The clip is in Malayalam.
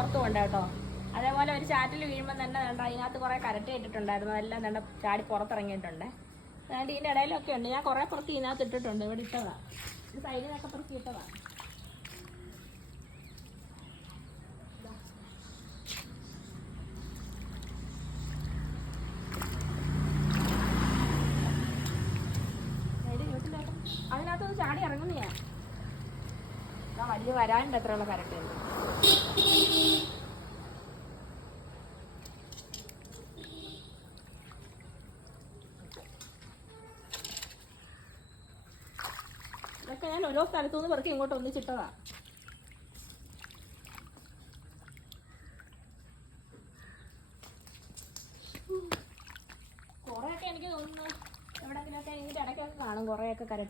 പുറത്ത് കൊണ്ട് കേട്ടോ. അതേപോലെ ഒരു ചാറ്റിൽ വീഴുമ്പോൾ തന്നെ വേണ്ട അതിനകത്ത് കുറേ കരട്ടി ഇട്ടിട്ടുണ്ടായിരുന്നു. അതെല്ലാം വേണ്ട ചാടി പുറത്തിറങ്ങിയിട്ടുണ്ട്. അതുകൊണ്ട് ഇതിൻ്റെ ഇടയിലൊക്കെ ഉണ്ട്. ഞാൻ കുറേ പുറത്ത് ഇതിനകത്ത് ഇട്ടിട്ടുണ്ട്. ഇവിടെ ഇട്ടതാണ്. ഇത് സൈഡിൽ നിന്നൊക്കെ പുറത്ത് ഇട്ടതാണ്. അതിനകത്തൊന്ന് ചാടി ഇറങ്ങുന്നയാ. വലിയ വരാനുണ്ട് എത്രയുള്ള കരട്ടുണ്ട്. ഇതൊക്കെ ഞാൻ ഓരോ സ്ഥലത്തുനിന്ന് പെറുക്കി ഇങ്ങോട്ട് ഒന്നിച്ചിട്ടതാ. കുറേയൊക്കെ എനിക്ക് തോന്നുന്നു എവിടെങ്കിലുമൊക്കെ ഇതിൻ്റെ ഇടയ്ക്കൊക്കെ കാണും കുറേയൊക്കെ കരട്ട്.